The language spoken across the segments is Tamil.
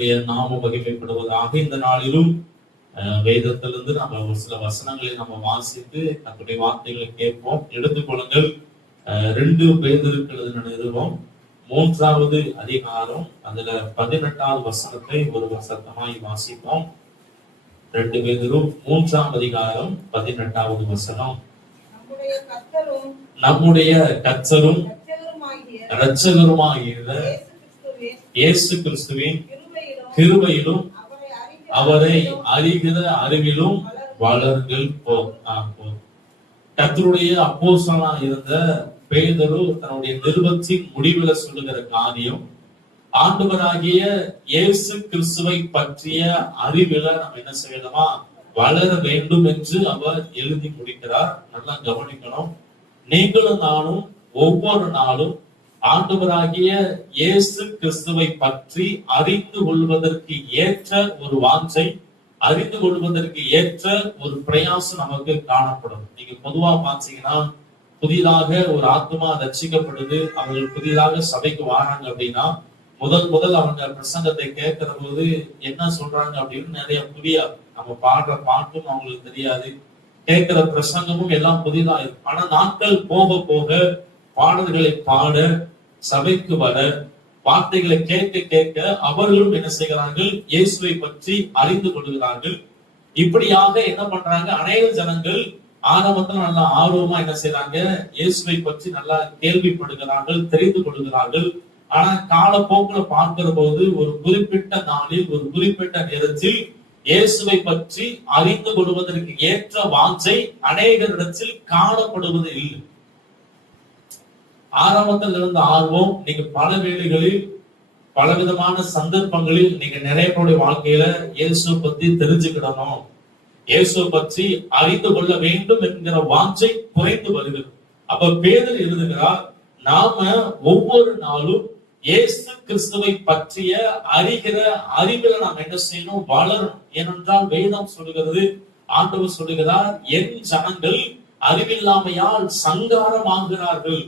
கர்த்தருடைய நாமம் மகிமைப்படுவதாக. இந்த நாளிலும் வேதத்திலிருந்து நம்ம ஒரு சில வசனங்களை நம்ம வாசித்து கர்த்தருடைய வார்த்தைகளை கேட்போம். எடுத்துக்கொள்ளுங்கள். 2 பேதுருக்கு எழுதின நிருபம் 3வது அதிகாரம், அதுல 18வது வசனத்தை ஒரு சத்தமாய் வாசிப்போம். 2 பேதுரு 3ஆம் அதிகாரம் 18வது வசனம். நம்முடைய கர்த்தரும் இரட்சகருமாகிய இயேசு கிறிஸ்துவின் கிருபையிலும் அவரை அறிகிற அறிவிலும் வளர்கள். கர்த்தருடைய அப்போஸ்தலனா இருந்த பேதுரு தன்னுடைய நிருபத்தின் முடிவுல சொல்லுகிற காரியம், ஆண்டவராகிய இயேசு கிறிஸ்துவை பற்றிய அறிவில நம்ம என்ன செய்யணுமா, வளர வேண்டும் என்று அவர் எழுதி முடிக்கிறார். நல்லா கவனிக்கணும். நீங்களும் நானும் ஒவ்வொரு நாளும் ஆண்டவராகிய இயேசு கிறிஸ்துவை பற்றி அறிந்து கொள்வதற்கு ஏற்ற ஒரு வாஞ்சை, அறிந்து கொள்வதற்கு ஏற்ற ஒரு பிரயாசம் நமக்கு காணப்படும். நீங்க பொதுவா பாத்தீங்கன்னா, புதிதாக ஒரு ஆத்மா ரட்சிக்கப்படுது, அவர்கள் புதிதாக சபைக்கு வராங்க அப்படின்னா முதல் அவங்க பிரசங்கத்தை கேட்கிற போது என்ன சொல்றாங்க அப்படின்னு நிறைய புரியாது. நம்ம பாடுற பாட்டும் அவங்களுக்கு தெரியாது, கேட்கிற பிரசங்கமும் எல்லாம் புதிதா இருக்கும். ஆனா நாட்கள் போக போக பாடல்களை பாட, சபைக்கு வர, வார்த்தைகளை கேட்க கேட்க அவர்களும் என்ன செய்கிறார்கள், இயேசுவை பற்றி அறிந்து கொள்கிறார்கள். இப்படியாக என்ன பண்றாங்க, அநேக ஜனங்கள் ஆரம்பத்துல நல்லா ஆர்வமா என்ன செய்யறாங்க, இயேசுவை பற்றி நல்லா கேள்விப்படுகிறார்கள், தெரிந்து கொள்கிறார்கள். ஆனா காலப்போக்குல பார்க்கிற போது ஒரு குறிப்பிட்ட நாளில், ஒரு குறிப்பிட்ட நேரத்தில் இயேசுவை பற்றி அறிந்து கொள்வதற்கு ஏற்ற வாஞ்சை அநேகரிடத்தில் காணப்படுவது இல்லை. ஆரம்பத்தில் இருந்த ஆர்வம் நீங்க பல வேளைகளில் பலவிதமான சந்தர்ப்பங்களில் நீங்க நிறைய பேருடைய வாழ்க்கையில இயேசுவை பத்தி தெரிஞ்சுக்கிடணும், இயேசுவை பற்றி அறிந்து கொள்ள வேண்டும் என்கிற வாஞ்சை குறைந்து வருகிறது. அப்ப பேதுரு எழுதுகிறார், நாம ஒவ்வொரு நாளும் இயேசு கிறிஸ்துவை பற்றிய அறிகிற அறிவில நாம் என்ன செய்யணும், வளரணும். ஏனென்றால் வேதம் சொல்லுகிறது, ஆண்டவர் சொல்லுகிறார், என் ஜனங்கள் அறிவில்லாமையால் சங்காரமாகிறார்கள்.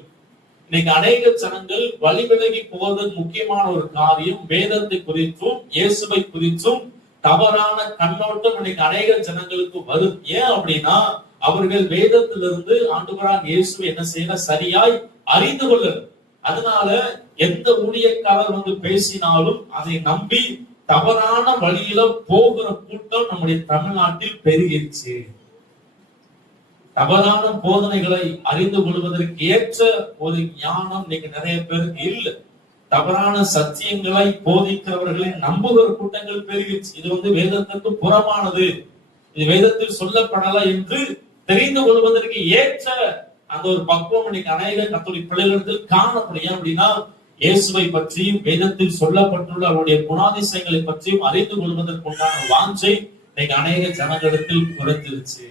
இன்னைக்கு அநேக ஜனங்கள் வழிவிலகி போவதற்கு முக்கியமான ஒரு காரியம் வேதத்தை குறித்தும் இயேசுவை குறித்தும் தவறான கண்ணோட்டம் இன்னைக்கு அநேக ஜனங்களுக்கு வரும். ஏன் அப்படின்னா, அவர்கள் வேதத்திலிருந்து ஆண்டவராக இயேசுவை என்ன செய்யற சரியாய் அறிந்து கொள்ள. அதனால எந்த ஊழியக்காரர் வந்து பேசினாலும் அதை நம்பி தவறான வழியில போகிற கூட்டம் நம்முடைய தமிழ்நாட்டில் பெருகிடுச்சு. தவறான போதனைகளை அறிந்து கொள்வதற்கு ஏற்ற ஒரு ஞானம் நீங்க நிறைய பேருக்கு இல்லை. தவறான சத்தியங்களை போதிக்கிறவர்களை நம்புகிற கூட்டங்கள் பெருகிடுச்சு. இது வந்து வேதத்திற்கு புறமானது, இது வேதத்தில் சொல்லப்படல என்று தெரிந்து கொள்வதற்கு ஏற்ற அந்த ஒரு பக்குவம் இன்னைக்கு அநேக கத்தோலிக்க பிள்ளைகளிடத்தில் காணப்படும். அப்படின்னா இயேசுவை பற்றியும் வேதத்தில் சொல்லப்பட்டுள்ள அவருடைய குணாதிசயங்களை பற்றியும் அறிந்து கொள்வதற்கு உண்டான வாஞ்சை இன்னைக்கு அநேக ஜனங்களிடத்தில் குறைஞ்சிருச்சு.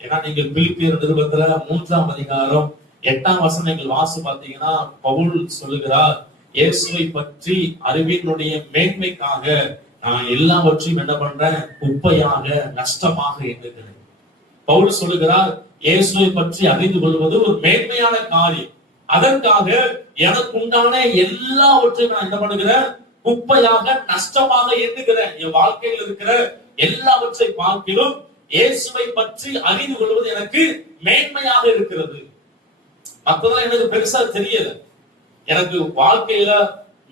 ஏன்னா நீங்கள் பிலிப்பியர் நிருபத்துல 3ஆம் அதிகாரம் 8ஆம் வசனம் நீங்கள் வாசி பார்த்தீங்கன்னா, பவுல் சொல்லுகிறார், இயேசுவை பற்றி அறிவினுடைய மேன்மைக்காக நான் எல்லாவற்றையும் என்ன பண்றேன், குப்பையாக நஷ்டமாக எண்ணுகிறேன். பவுல் சொல்லுகிறார், இயேசுவை பற்றி அறிந்து கொள்வது ஒரு மேன்மையான காரியம். அதற்காக எனக்கு உண்டான எல்லாவற்றையும் நான் என்ன பண்ணுகிறேன், குப்பையாக நஷ்டமாக எண்ணுகிறேன். என் வாழ்க்கையில் இருக்கிற எல்லாவற்றை பார்க்கிலும் இயேசுவை பற்றி அறிந்து கொள்வது எனக்கு மேன்மையாக இருக்கிறது. மற்றதெல்லாம் எனக்கு பெருசா தெரியல. எனக்கு வாழ்க்கையில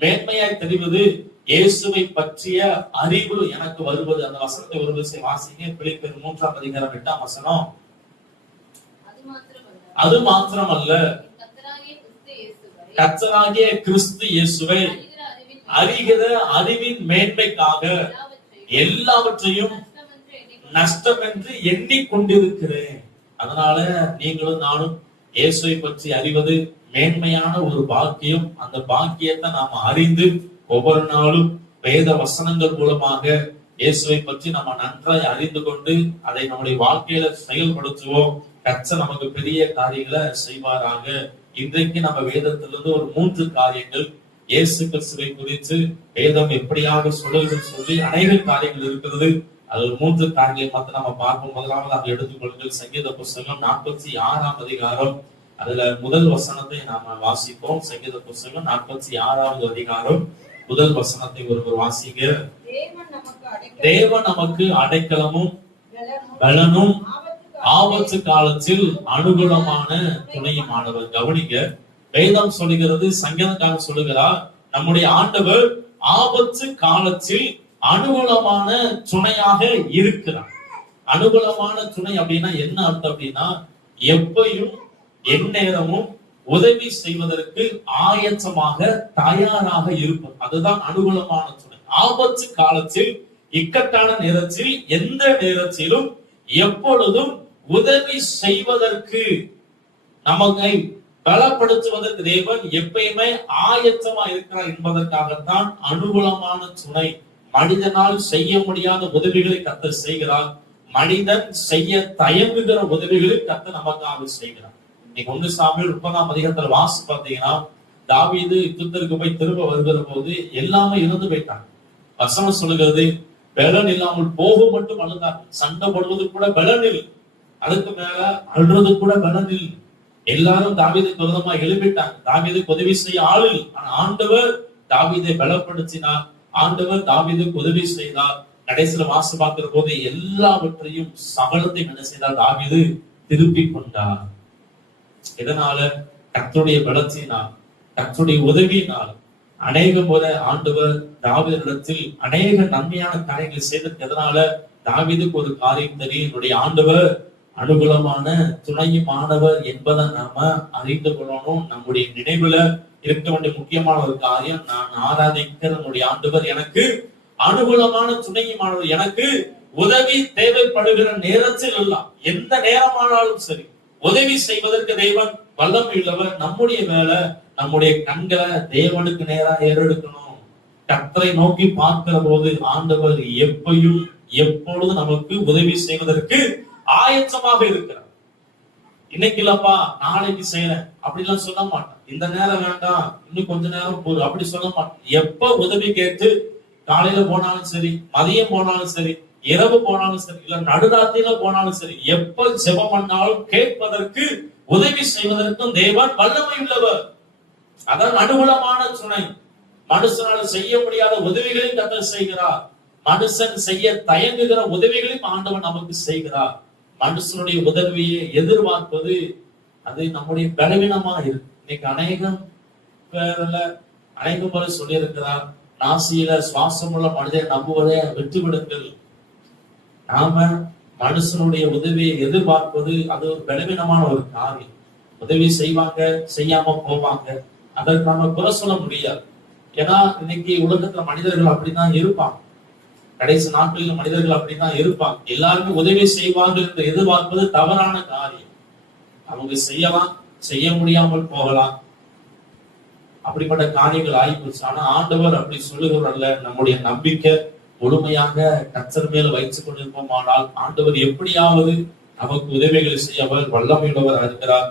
மேன்மையாய் தெரிவது இயேசுவை பற்றிய அறிவு எனக்கு வருவது. அந்த வசனத்தை ஒரு விஷயம் வாசிங்க. பிலிப்பியர் 3ஆம் அதிகாரம் 8ஆம் வசனம். அது மாத்திரமல்ல, கர்த்தராகிய கிறிஸ்து இயேசுவை அறிகிற அறிவின் மேன்மைக்காக எல்லாவற்றையும் நஷ்டம் என்று எண்ணிக்கொண்டிருக்கிறேன். அதனால நீங்களும் நானும் இயேசுவை பற்றி அறிவது மேன்மையான ஒரு பாக்கியம். அந்த பாக்கியத்தை நாம அறிந்து ஒவ்வொரு நாளும் வேத வசனங்கள் மூலமாக இயேசுவை பற்றி நம்ம நன்றாய் அறிந்து கொண்டு அதை நம்முடைய வாழ்க்கையில செயல்படுத்துவோம். கர்த்தர் நமக்கு பெரிய காரியங்களை செய்வாராக. இன்றைக்கு நம்ம வேதத்திலிருந்து ஒரு 3 காரியங்கள் இயேசு கிறிஸ்துவை குறித்து வேதம் எப்படியாக சொல்லுகிறது சொல்லி அநேக காரியங்கள் இருக்கிறது. அது 3 காரியங்களை பார்த்து நம்ம பார்ப்போம். முதலாவது அதை எடுத்துக்கொள்ளுங்கள். சங்கீத புஸ்தகம் 46ஆம் அதிகாரம், அதுல முதல் வசனத்தை நாம வாசிப்போம். சங்கீத புஸ்தகம் 46ஆவது அதிகாரம் முதல் வசனத்தை ஒருவர் வாசிங்க. தேவன் நமக்கு அடைக்கலமும் பலனும் ஆபத்து காலத்தில் அனுகூலமான துணையுமானவர். கவனிக்க, வேதம் சொல்லுகிறது, சங்கீதக்காரன் சொல்லுகிறார், நம்முடைய ஆண்டவர் ஆபத்து காலத்தில் அனுகூலமான துணையாக இருக்கிறார். அனுகூலமான துணை அப்படின்னா என்ன அர்த்தம் அப்படின்னா, எப்பையும் எந்நேரமும் உதவி செய்வதற்கு ஆயத்தமாக தயாராக இருப்பது. அதுதான் அனுகூலமான துணை. ஆபத்து காலத்தில், இக்கட்டான நேரத்தில், எந்த நேரத்திலும் எப்பொழுதும் உதவி செய்வதற்கு, நம்மை பலப்படுத்துவதற்கு தேவன் எப்பயுமே ஆயத்தமா இருக்கிறார் என்பதற்காகத்தான் அனுகூலமான துணை. மனிதனால் செய்ய முடியாத உதவிகளை கர்த்தர் செய்கிறார். மனிதன் செய்ய தயங்குகிற உதவிகளை கர்த்தர் நமக்காக செய்கிறார். இன்னைக்கு 1 சாமுவேல் 30ஆம் அதிகாரத்துல வாசி பார்த்தீங்கன்னா, தாவீது யுத்தத்திற்கு போய் திரும்ப வருகிற போது எல்லாமே இழந்து போயிட்டாங்க. வசனம் சொல்லுகிறது, பலன் இல்லாமல் போக மட்டும் அழுதாங்க. சண்டை போடுவது கூட பலன் இல்லை, அதுக்கு மேல அழுறது கூட பலன் இல்லை. எல்லாரும் தாவீதுக்கு விரோதமா எழுப்பிட்டாங்க. தாவீதுக்கு உதவி செய்ய ஆள் இல்லை. ஆனா ஆண்டவர் தாவீதை பலப்படுத்தினார். ஆண்டவர் தாவீதுக்கு உதவி செய்தார். கடைசியில வாசி பார்க்கிற போது எல்லாவற்றையும் சகலத்தையும் என்ன செய்தார்? தாவீது திருப்பி கொண்டார். இதனால கர்த்தருடைய பலத்தினால், கர்த்தருடைய உதவியினால் அநேக முறை ஆண்டவர் தாவீதிடத்தில் அநேக நன்மையான காரியங்களை செய்தது. எதனால? தாவீதுக்கு ஒரு காரியம் தெரியும், என்னுடைய ஆண்டவர் அனுகூலமான துணையுமானவர் என்பதை நாம அறிந்து கொள்ளணும். நம்முடைய நினைவுல இருக்க வேண்டிய முக்கியமான ஒரு காரியம், நான் ஆராதிக்கிற நம்முடைய ஆண்டவர் எனக்கு அனுகூலமான துணையுமானவர். எனக்கு உதவி தேவைப்படுகிற நேரத்தில் எல்லாம், எந்த நேரமானாலும் சரி, உதவி செய்வதற்கு தேவன் வல்லமை உள்ளவர். நம்முடைய மேல நம்முடைய கண்களை தேவனுக்கு நேரா ஏறெடுக்கணும். கர்த்தரை நோக்கி பார்க்கிற போது ஆண்டவர் எப்பையும் எப்பொழுதும் நமக்கு உதவி செய்வதற்கு ஆயத்தமாக இருக்கிறார். இன்னைக்கு இல்லப்பா நாளைக்கு செய்யறேன் அப்படிலாம் சொல்ல மாட்டேன். இந்த நேரம் வேண்டாம், இன்னும் கொஞ்ச நேரம் போதும் அப்படி சொல்ல மாட்டேன். எப்ப உதவி கேட்டு, காலையில போனாலும் சரி, மதியம் போனாலும் சரி, இரவு போனாலும் சரி, இல்ல நடுராத்திரில போனாலும் சரி, எப்ப ஜெபம் பண்ணாலும் கேட்பதற்கு, உதவி செய்வதற்கும் தேவன் வல்லமை உள்ளவர். அதான் அனுகூலமான துணை. மனுஷனால செய்ய முடியாத உதவிகளையும் கர்த்தர் செய்கிறார். மனுஷன் செய்ய தயங்குகிற உதவிகளையும் ஆண்டவன் நமக்கு செய்கிறார். மனுஷனுடைய உதவியை எதிர்பார்ப்பது அது நம்முடைய பலவீனமா இருக்கு. இன்னைக்கு அநேகம் முறை சொல்லி இருக்கிறார், நாசியில சுவாசம் உள்ள மனிதனை நம்புவதை விட்டுவிடுங்கள். நாம மனுஷனுடைய உதவியை எதிர்பார்ப்பது அது ஒரு பலவீனமான ஒரு காரியம். உதவி செய்வாங்க, செய்யாம போவாங்க, அதற்கு நாம குறை சொல்ல முடியாது. ஏன்னா இன்னைக்கு உலகத்துல மனிதர்கள் அப்படிதான் இருப்பாங்க. கடைசி நாட்களில் மனிதர்கள் அப்படிதான் இருப்பாங்க. எல்லாருமே உதவி செய்வார்கள் என்று எதிர்பார்ப்பது தவறான காரியம். அவங்க செய்யலாம், செய்ய முடியாமல் போகலாம், அப்படிப்பட்ட காரியங்கள் ஆகிப்போச்சு. ஆனா ஆண்டவர் அப்படி சொல்லுகிறவரல்ல. நம்முடைய நம்பிக்கை முழுமையாக கர்த்தர் மேல வைத்துக் கொண்டிருப்போமானால் ஆண்டவர் எப்படியாவது நமக்கு உதவிகளை செய்ய அவர் வல்லமையுள்ளவர் இருக்கிறார்.